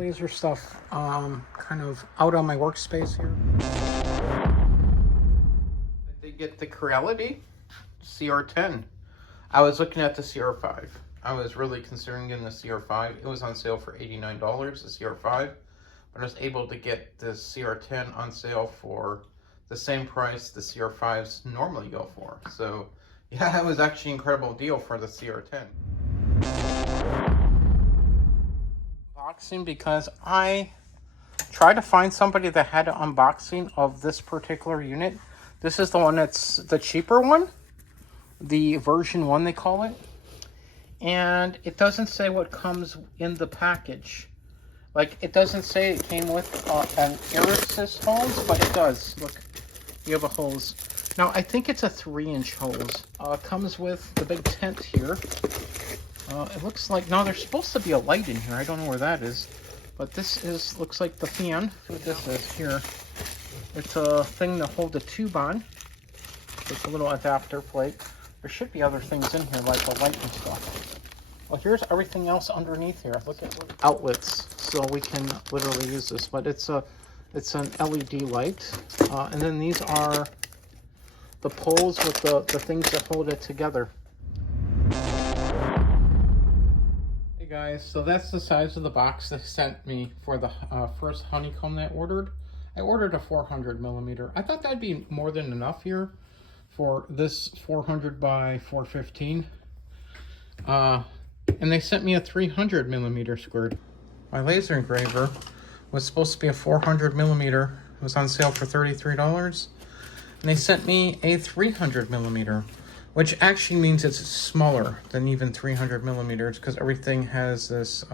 laser stuff kind of out on my workspace here. They get the Creality CR10. I was looking at the CR5. I was really considering getting the CR5. It was on sale for $89, the CR5. But I was able to get the CR10 on sale for the same price the CR5s normally go for. So yeah, it was actually an incredible deal for the CR10. Unboxing, because I tried to find somebody that had an unboxing of this particular unit. This is the one that's the cheaper one, the version 1 they call it, and it doesn't say what comes in the package. Like, it doesn't say it came with an air assist hose, but it does. Look, you have a hose. Now, I think it's a 3-inch hose. It comes with the big tent here. It looks like, no, there's supposed to be a light in here. I don't know where that is. But this is, looks like the fan. What this is here. It's a thing to hold the tube on. It's a little adapter plate. There should be other things in here, like a light and stuff. Well, here's everything else underneath here. Look at outlets, so we can literally use this. But it's an LED light, and then these are the poles with the things that hold it together. Hey guys, so that's the size of the box they sent me for the first Honeycomb that I ordered. I ordered a 400 millimeter. I thought that'd be more than enough here for this 400 by 415. And they sent me a 300 millimeter squared. My laser engraver was supposed to be a 400 millimeter. It was on sale for $33. And they sent me a 300 millimeter, which actually means it's smaller than even 300 millimeters because everything has this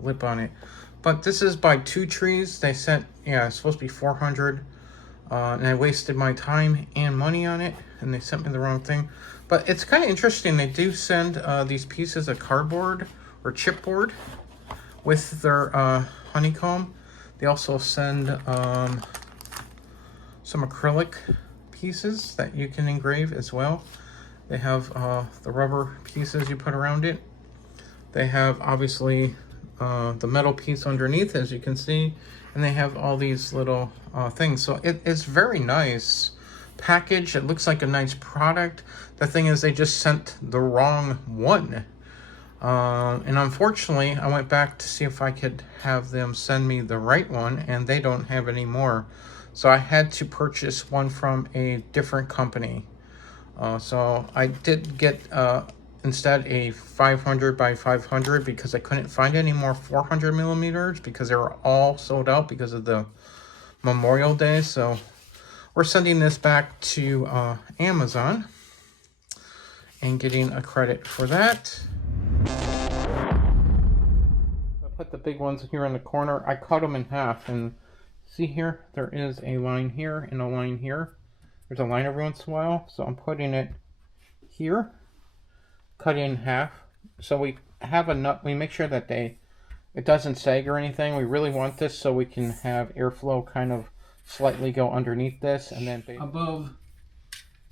lip on it. But this is by Two Trees. They sent, yeah, it's supposed to be 400. And I wasted my time and money on it, and they sent me the wrong thing. But it's kind of interesting. They do send these pieces of cardboard or chipboard with their Honeycomb. They also send some acrylic pieces that you can engrave as well. They have the rubber pieces you put around it. They have obviously the metal piece underneath, as you can see, and they have all these little things. So it's very nice package. It looks like a nice product. The thing is, they just sent the wrong one. And unfortunately, I went back to see if I could have them send me the right one, and they don't have any more. So I had to purchase one from a different company. So I did get instead a 500 by 500 because I couldn't find any more 400 millimeters because they were all sold out because of the Memorial Day. So we're sending this back to Amazon and getting a credit for that. I put the big ones here in the corner. I cut them in half, and see here, there is a line here and a line here. There's a line every once in a while, so I'm putting it here, cut it in half. So we have a nut. We make sure that it doesn't sag or anything. We really want this so we can have airflow kind of slightly go underneath this and then above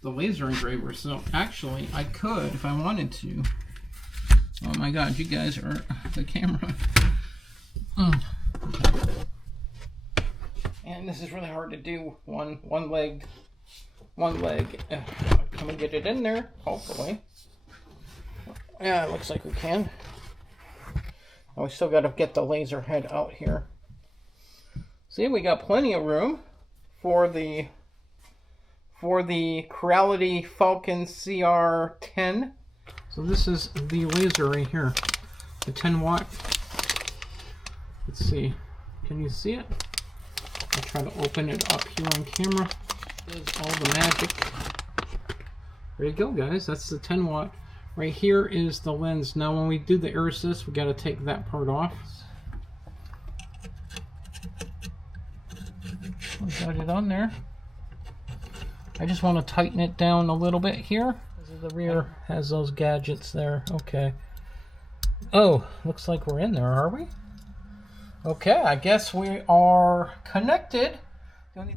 the laser engraver. So actually I could, if I wanted to. Oh my god, you guys are the camera. Okay. And this is really hard to do. One leg. Can we get it in there? Hopefully. Yeah, it looks like we can. And we still got to get the laser head out here. See, we got plenty of room for the Creality Falcon CR10. So this is the laser right here, the 10 watt. Let's see, can you see it? I'll try to open it up here on camera. There's all the magic. There you go, guys. That's the 10 watt. Right here is the lens. Now when we do the air assist, we got to take that part off. We got it on there. I just want to tighten it down a little bit here. The rear has those gadgets there. Okay. Oh, looks like we're in there, are we? Okay, I guess we are connected. Hey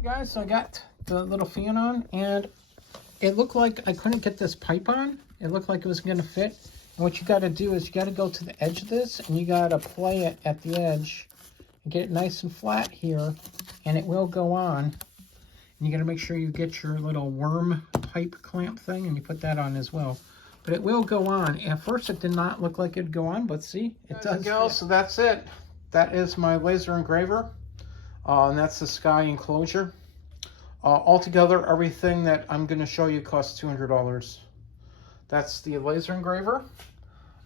guys, so I got the little fan on, and it looked like I couldn't get this pipe on. It looked like it was going to fit, And what you got to do is you got to go to the edge of this, and you got to play it at the edge and get it nice and flat here, and it will go on. And you got to make sure you get your little worm pipe clamp thing, and you put that on as well. But it will go on. At first, it did not look like it'd go on, but see, it does. Go. So that's it. That is my laser engraver, and that's the Sky Enclosure. Altogether, everything that I'm going to show you costs $200. That's the laser engraver,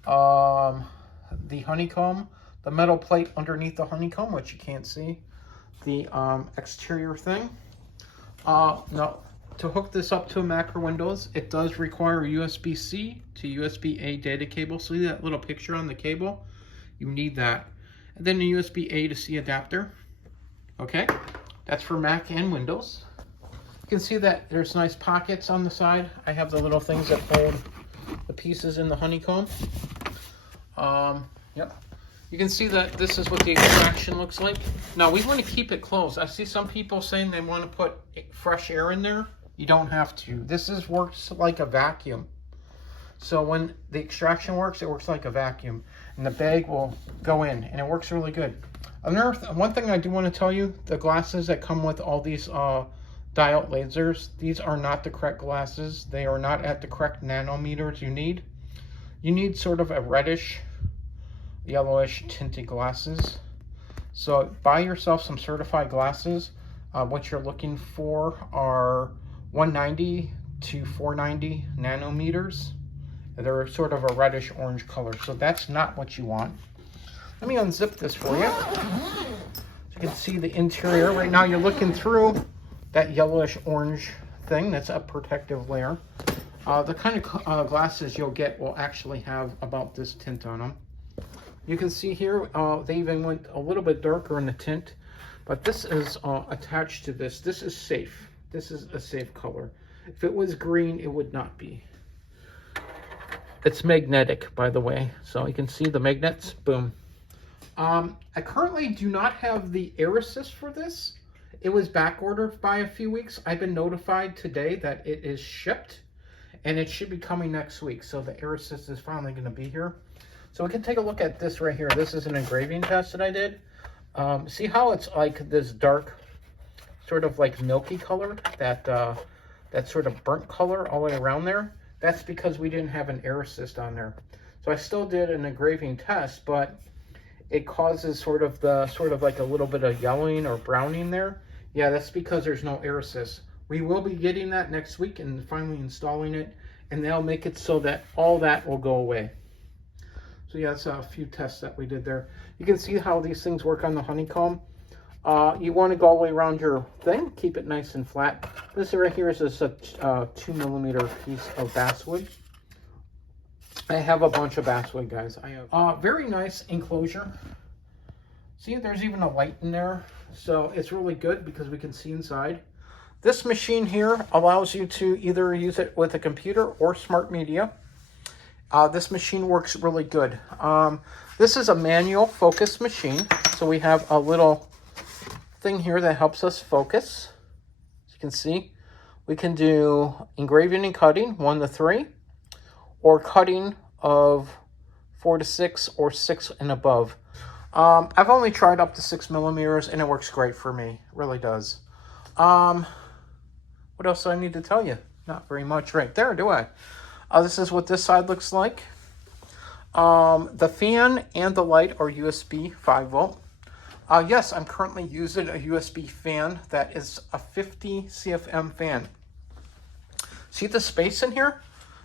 the honeycomb, the metal plate underneath the honeycomb, which you can't see, the exterior thing. Now, to hook this up to a Mac or Windows, it does require a USB-C to USB-A data cable. See that little picture on the cable? You need that. And then a USB-A to C adapter. Okay, that's for Mac and Windows. You can see that there's nice pockets on the side. I have the little things that hold the pieces in the honeycomb. Yep. You can see that this is what the extraction looks like. Now, we want to keep it closed. I see some people saying they want to put fresh air in there. You don't have to. This works like a vacuum. So when the extraction works, it works like a vacuum. And the bag will go in, and it works really good. One thing I do want to tell you, the glasses that come with all these diode lasers, these are not the correct glasses. They are not at the correct nanometers you need. You need sort of a reddish, yellowish tinted glasses. So buy yourself some certified glasses. What you're looking for are 190 to 490 nanometers. They're sort of a reddish orange color. So that's not what you want. Let me unzip this for you. So you can see the interior. Right now you're looking through that yellowish orange thing. That's a protective layer. The kind of glasses you'll get will actually have about this tint on them. You can see here, they even went a little bit darker in the tint, but this is attached to this. This is safe. This is a safe color. If it was green, it would not be. It's magnetic, by the way. So you can see the magnets, boom. I currently do not have the air assist for this. It was back ordered by a few weeks. I've been notified today that it is shipped, and it should be coming next week. So the air assist is finally going to be here. So we can take a look at this right here. This is an engraving test that I did. See how it's like this dark, sort of like milky color, that sort of burnt color all the way around there? That's because we didn't have an air assist on there. So I still did an engraving test, but it causes sort of like a little bit of yellowing or browning there. Yeah, that's because there's no air assist. We will be getting that next week and finally installing it, and they'll make it so that all that will go away. So yeah, that's a few tests that we did there. You can see how these things work on the honeycomb. You want to go all the way around your thing, keep it nice and flat. This right here is just a 2mm piece of basswood. I have a bunch of basswood, guys. I have very nice enclosure. See, there's even a light in there. So it's really good because we can see inside. This machine here allows you to either use it with a computer or smart media. This machine works really good. This is a manual focus machine. So we have a little thing here that helps us focus. As you can see, we can do engraving and cutting 1 to 3, or cutting of 4 to 6 or 6 and above. I've only tried up to 6mm and it works great for me. It really does. What else do I need to tell you? Not very much right there, do I? This is what this side looks like. The fan and the light are USB 5V. Yes, I'm currently using a USB fan that is a 50 CFM fan. See the space in here?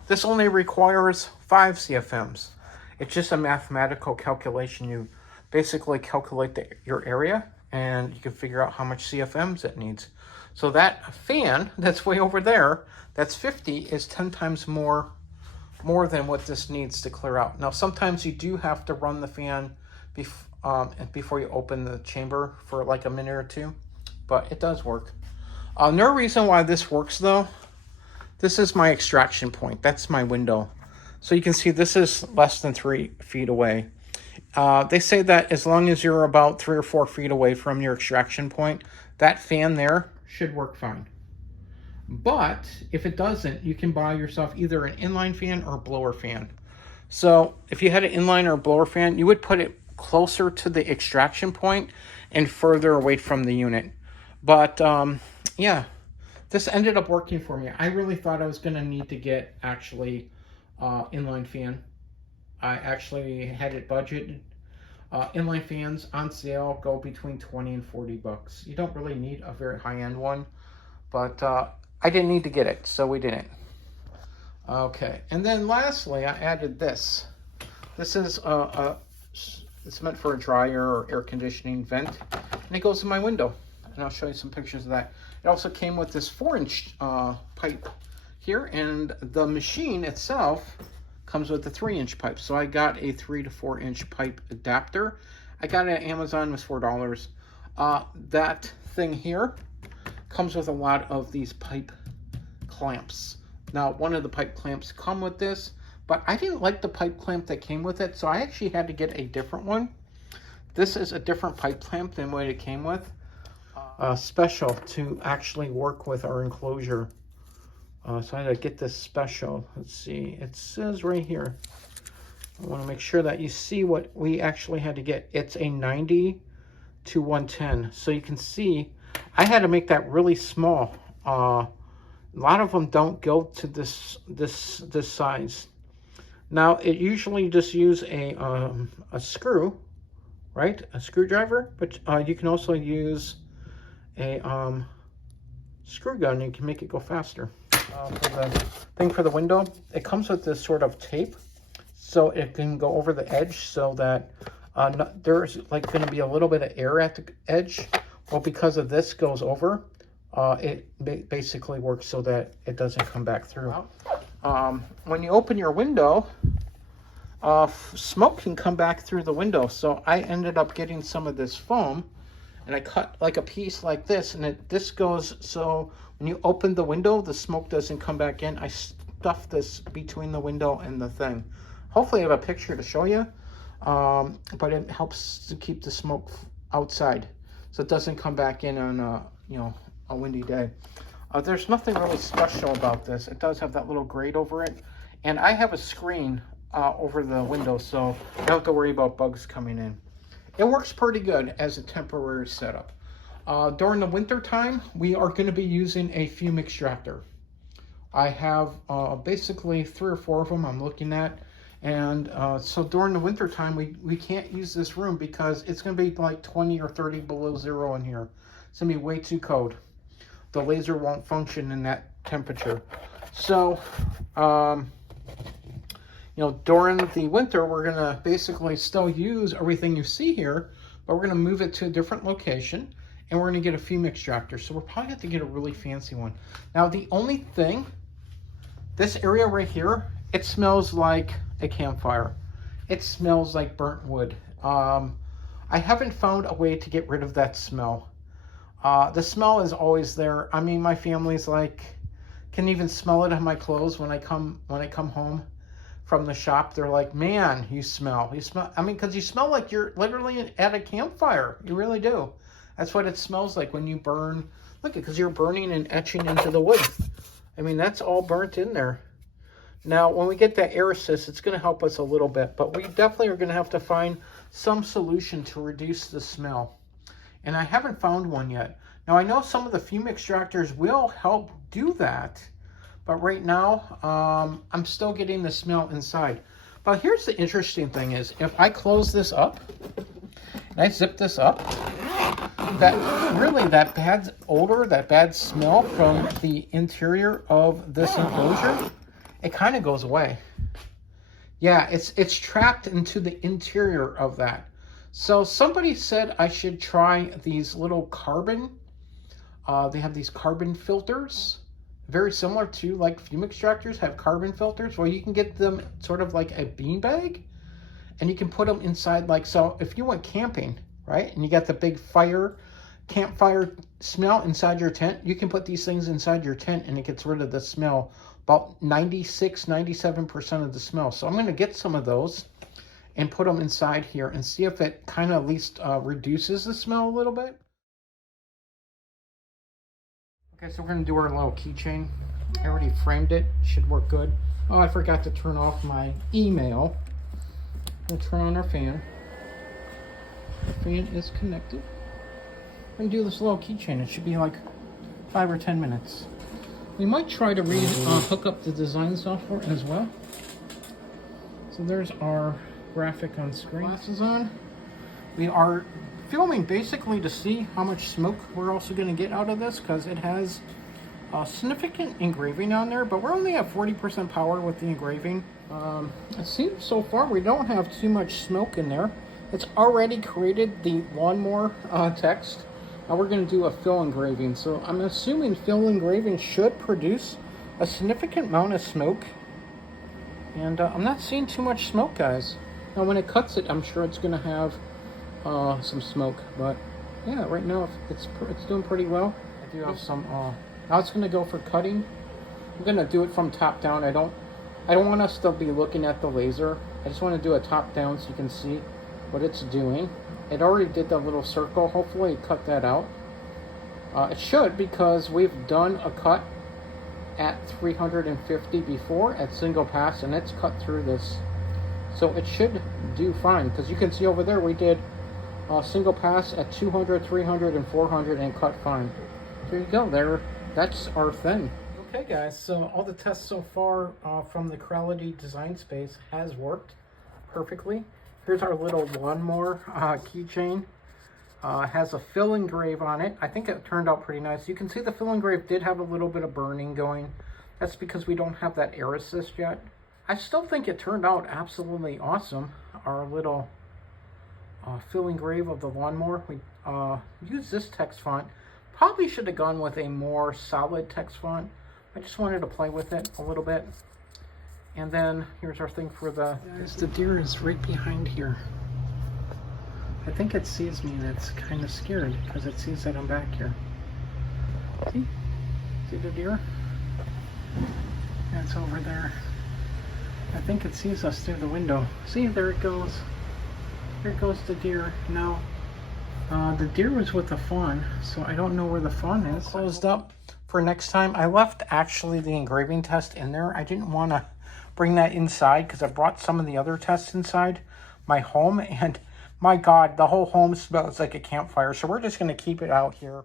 This only requires 5 CFMs. It's just a mathematical calculation. You basically calculate your area, and you can figure out how much CFMs it needs. So that fan that's way over there, that's 50, is 10 times more than what this needs to clear out. Now, sometimes you do have to run the fan before you open the chamber for like a minute or two, but it does work. No reason why this works though. This is my extraction point. That's my window. So you can see this is less than 3 feet away. They say that as long as you're about 3 or 4 feet away from your extraction point, that fan there should work fine. But if it doesn't, you can buy yourself either an inline fan or a blower fan. So if you had an inline or a blower fan, you would put it closer to the extraction point and further away from the unit. But yeah, this ended up working for me. I really thought I was going to need to get actually inline fan. I actually had it budgeted. Inline fans on sale go between 20 and 40 bucks. You don't really need a very high-end one, but I didn't need to get it, so we didn't. Okay, and then lastly, I added this. This is it's meant for a dryer or air conditioning vent, and it goes in my window. And I'll show you some pictures of that. It also came with this 4-inch pipe here, and the machine itself comes with a 3-inch pipe. So I got a 3 to 4-inch pipe adapter. I got it at Amazon, it was $4. That thing here comes with a lot of these pipe clamps. Now, one of the pipe clamps come with this, but I didn't like the pipe clamp that came with it, so I actually had to get a different one. This is a different pipe clamp than what it came with. Special to actually work with our enclosure. So I had to get this special. Let's see, it says right here. I want to make sure that you see what we actually had to get. It's a 90 to 110. So you can see, I had to make that really small. A lot of them don't go to this size. Now, it usually just use a screw, right? A screwdriver, but you can also use a screw gun. You can make it go faster. For the thing for the window, it comes with this sort of tape, so it can go over the edge, so that there's like going to be a little bit of air at the edge. Well, because of this goes over, it basically works so that it doesn't come back through. When you open your window, smoke can come back through the window. So I ended up getting some of this foam, and I cut like a piece like this, and this goes so when you open the window, the smoke doesn't come back in. I stuffed this between the window and the thing. Hopefully I have a picture to show you, but it helps to keep the smoke outside, so it doesn't come back in on a windy day. There's nothing really special about this. It does have that little grate over it, and I have a screen over the window, so I don't have to worry about bugs coming in. It works pretty good as a temporary setup. During the winter time, we are going to be using a fume extractor. I have basically 3 or 4 of them I'm looking at, and so during the winter time, we can't use this room because it's going to be like 20 or 30 below zero in here. It's going to be way too cold. The laser won't function in that temperature. So, during the winter, we're going to basically still use everything you see here, but we're going to move it to a different location, and we're going to get a fume extractor. So we're probably going to get a really fancy one. Now, the only thing, this area right here, it smells like a campfire. It smells like burnt wood. I haven't found a way to get rid of that smell. The smell is always there. I mean, my family's like, can even smell it on my clothes when I come home from the shop. They're like, man, you smell. I mean, because you smell like you're literally at a campfire. You really do. That's what it smells like when you burn. Look, because you're burning and etching into the wood. I mean, that's all burnt in there. Now, when we get that air assist, it's going to help us a little bit, but we definitely are going to have to find some solution to reduce the smell. And I haven't found one yet. Now, I know some of the fume extractors will help do that, but right now, I'm still getting the smell inside. But here's the interesting thing is, if I close this up, and I zip this up, that bad odor, that bad smell from the interior of this enclosure, it kind of goes away. Yeah, it's trapped into the interior of that. So somebody said I should try these little carbon, they have these carbon filters, very similar to like fume extractors have carbon filters, where you can get them sort of like a bean bag, and you can put them inside, like, so if you went camping, right, and you got the big campfire smell inside your tent, you can put these things inside your tent and it gets rid of the smell, about 96-97% of the smell. So I'm going to get some of those and put them inside here and see if it kind of at least reduces the smell a little bit. Okay, so we're going to do our little keychain. I already framed it. Should work good. Oh, I forgot to turn off my email. We'll turn on our fan. The fan is connected. We're gonna do this little keychain. It should be like 5 or 10 minutes. We might try to hook up the design software as well. So there's our graphic on screen. Glasses on. We are filming basically to see how much smoke we're also going to get out of this, because it has a significant engraving on there, but we're only at 40% power with the engraving. It seems so far we don't have too much smoke in there. It's already created the lawnmower text. Now we're going to do a fill engraving, so I'm assuming fill engraving should produce a significant amount of smoke. And I'm not seeing too much smoke, guys. Now when it cuts it, I'm sure it's going to have some smoke, but yeah, right now it's doing pretty well. I do have some. Now it's going to go for cutting. I'm going to do it from top down. I don't want us to be looking at the laser. I just want to do a top down so you can see what it's doing. It already did the little circle. Hopefully it cut that out. It should, because we've done a cut at 350 before at single pass, and it's cut through this, so it should do fine, because you can see over there we did a single pass at 200, 300, and 400 and cut fine. There you go. There, that's our thing. Okay guys, so all the tests so far from the Creality Design Space has worked perfectly. Here's our little lawnmower keychain. Has a fill engrave on it. I think it turned out pretty nice. You can see the fill engrave did have a little bit of burning going. That's because we don't have that air assist yet. I still think it turned out absolutely awesome. Our little fill engrave of the lawnmower. We used this text font. Probably should have gone with a more solid text font. I just wanted to play with it a little bit. And then here's our thing for the... Guys, the deer is right behind here. I think it sees me and it's kind of scared because it sees that I'm back here. See? See the deer? It's over there. I think it sees us through the window. See, there it goes. There goes the deer. Now, the deer was with the fawn, so I don't know where the fawn is. Closed up for next time. I left actually the engraving test in there. I didn't want to bring that inside because I brought some of the other tests inside my home, and my God, the whole home smells like a campfire. So we're just going to keep it out here.